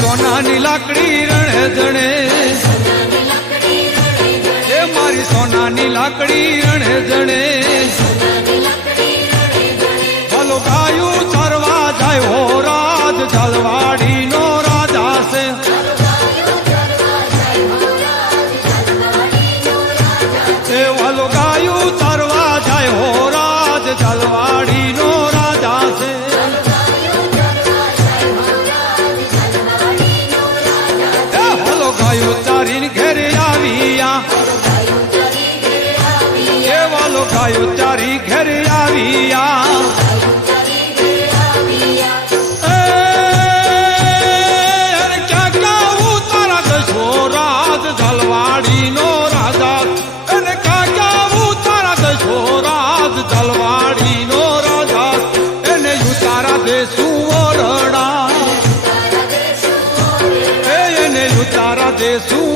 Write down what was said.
સોનાની લાકડી રણે જણે. એ મારી સોનાની લાકડી રણે જણે. ભલો ગાયું ચરવા જાય હો રાજ જલવાડી નો રાજા છે. એ ભલો ગાયું ચરવા જાય હો રાજ જલવાડી ગાયું ચારી ઘેર આવ્યા. ક્યાં ક્યાં ઉતારા દશો રાજ જલવાડીનો રાજા. અને ક્યાં ક્યાં ઉતારા દશો રાજ જલવાડીનો રાજા. એને ઉતારા દેશું ઓરડા એને ઉતારા દેશું